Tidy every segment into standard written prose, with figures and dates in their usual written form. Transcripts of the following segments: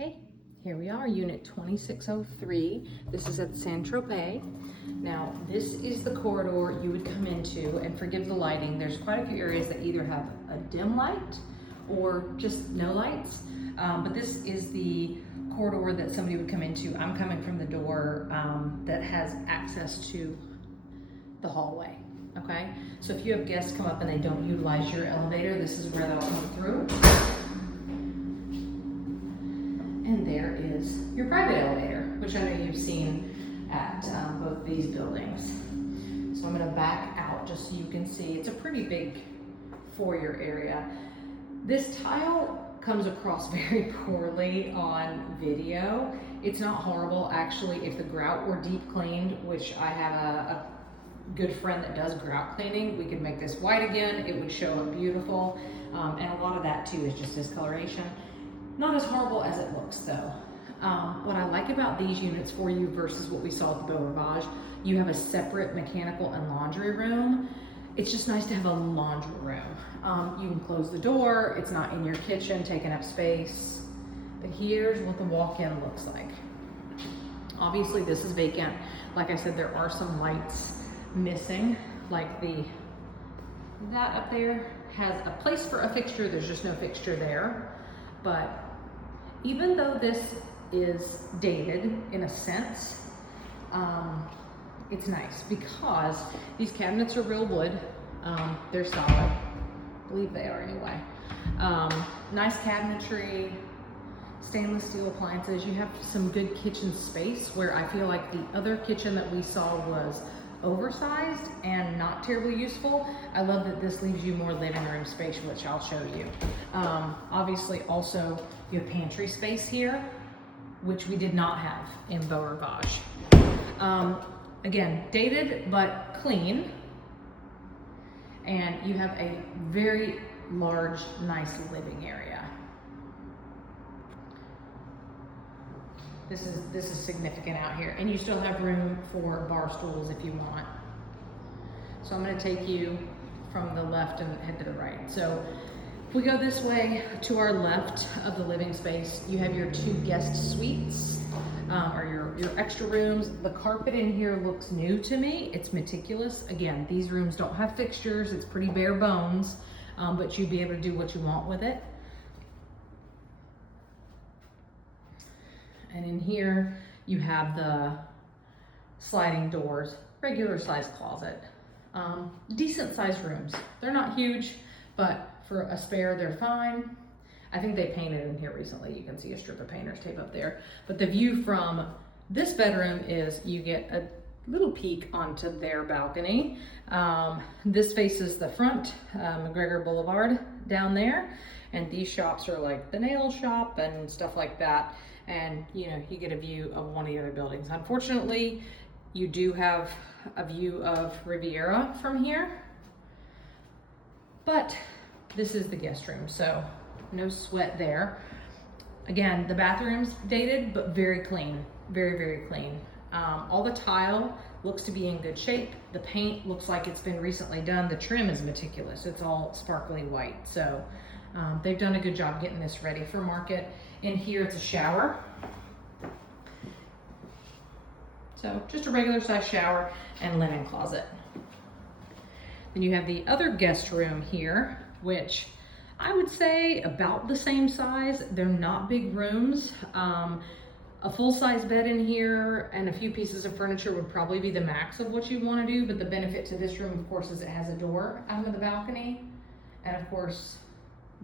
Okay, here we are, unit 2603. This is at San Tropez. Now, this is the corridor you would come into, and forgive the lighting, there's quite a few areas that either have a dim light or just no lights. But this is the corridor that somebody would come into. I'm coming from the door that has access to the hallway, okay? So if you have guests come up and they don't utilize your elevator, this is where they'll come through. And there is your private elevator, which I know you've seen at both these buildings. So I'm gonna back out just so you can see. It's a pretty big foyer area. This tile comes across very poorly on video. It's not horrible, actually. If the grout were deep cleaned, which I have a good friend that does grout cleaning, we could make this white again. It would show up beautiful. And a lot of that too is just discoloration. Not as horrible as it looks though. What I like about these units for you versus what we saw at the Beau Rivage, you have a separate mechanical and laundry room. It's just nice to have a laundry room. You can close the door, it's not in your kitchen, taking up space. But here's what the walk-in looks like. Obviously this is vacant. Like I said, there are some lights missing, like that up there has a place for a fixture, there's just no fixture there. But even though this is dated in a sense, it's nice because these cabinets are real wood. They're solid. I believe they are anyway. Nice cabinetry, stainless steel appliances. You have some good kitchen space where I feel like the other kitchen that we saw was oversized and not terribly useful. I love that this leaves you more living room space, which I'll show you. Obviously also you have pantry space here, which we did not have in Beau Rivage. Again, dated but clean. And you have a very large, nice living area. This is significant out here, and you still have room for bar stools if you want. So I'm going to take you from the left and head to the right. So if we go this way to our left of the living space, you have your two guest suites, or your extra rooms. The carpet in here looks new to me. It's meticulous. Again, these rooms don't have fixtures. It's pretty bare bones, but you'd be able to do what you want with it. And in here, you have the sliding doors, regular size closet. Decent sized rooms. They're not huge, but for a spare, they're fine. I think they painted in here recently. You can see a strip of painter's tape up there. But the view from this bedroom is you get a little peek onto their balcony. This faces the front, McGregor Boulevard down there. And these shops are like the nail shop and stuff like that. And you know, you get a view of one of the other buildings. Unfortunately, you do have a view of Riviera from here, but this is the guest room, so no sweat there. Again, the bathroom's dated, but very clean, very, very clean. All the tile looks to be in good shape. The paint looks like it's been recently done. The trim is meticulous. It's all sparkly white. So they've done a good job getting this ready for market. In here, it's a shower. So just a regular size shower and linen closet. Then you have the other guest room here, which I would say about the same size. They're not big rooms. A full-size bed in here and a few pieces of furniture would probably be the max of what you want to do, but the benefit to this room, of course, is it has a door out of the balcony, and of course,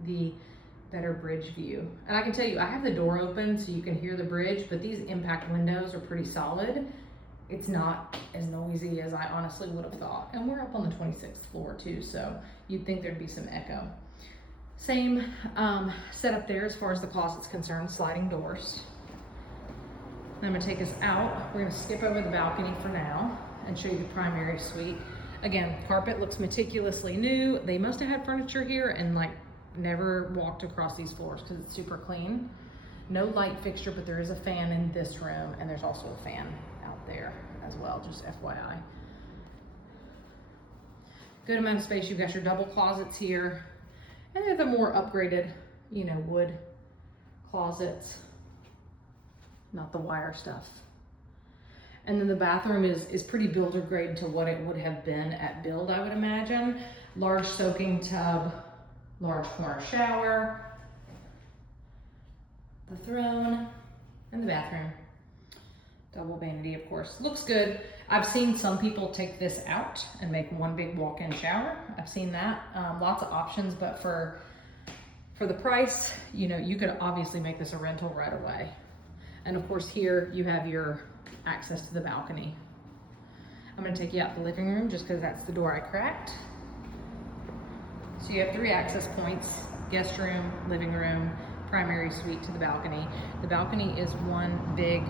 the better bridge view. And I can tell you, I have the door open so you can hear the bridge, but these impact windows are pretty solid. It's not as noisy as I honestly would have thought. And we're up on the 26th floor too, so you'd think there'd be some echo. Same setup there as far as the closet's concerned, sliding doors. I'm gonna take us out. We're gonna skip over the balcony for now and show you the primary suite. Again, carpet looks meticulously new. They must have had furniture here and like never walked across these floors because it's super clean. No light fixture, but there is a fan in this room, and there's also a fan out there as well, just FYI. Good amount of space. You've got your double closets here, and they're the more upgraded, you know, wood closets. not the wire stuff. And then the bathroom is pretty builder grade to what it would have been at build, I would imagine. Large soaking tub, large corner shower, the throne, and the bathroom. Double vanity, of course. Looks good. I've seen some people take this out and make one big walk-in shower. I've seen that. Lots of options, but for the price, you know, you could obviously make this a rental right away. And of course here you have your access to the balcony. I'm gonna take you out the living room just because that's the door I cracked. So you have 3 access points: guest room, living room, primary suite to the balcony. The balcony is one big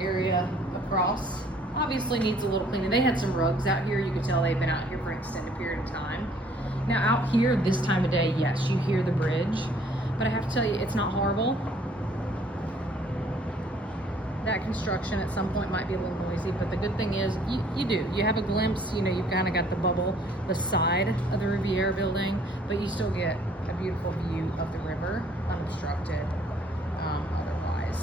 area across. Obviously needs a little cleaning. They had some rugs out here. You could tell they've been out here for an extended period of time. Now out here this time of day, yes, you hear the bridge, but I have to tell you, it's not horrible. That construction at some point might be a little noisy, but the good thing is you have a glimpse. You know, you've kind of got the bubble, the side of the Riviera building, but you still get a beautiful view of the river, unobstructed otherwise.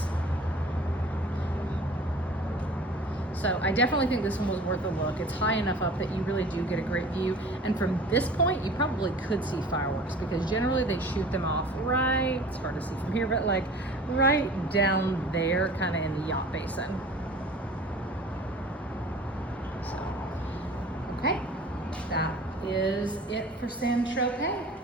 So I definitely think this one was worth a look. It's high enough up that you really do get a great view. And from this point, you probably could see fireworks because generally they shoot them off right, it's hard to see from here, but like right down there, kind of in the yacht basin. So, okay, that is it for San Tropez.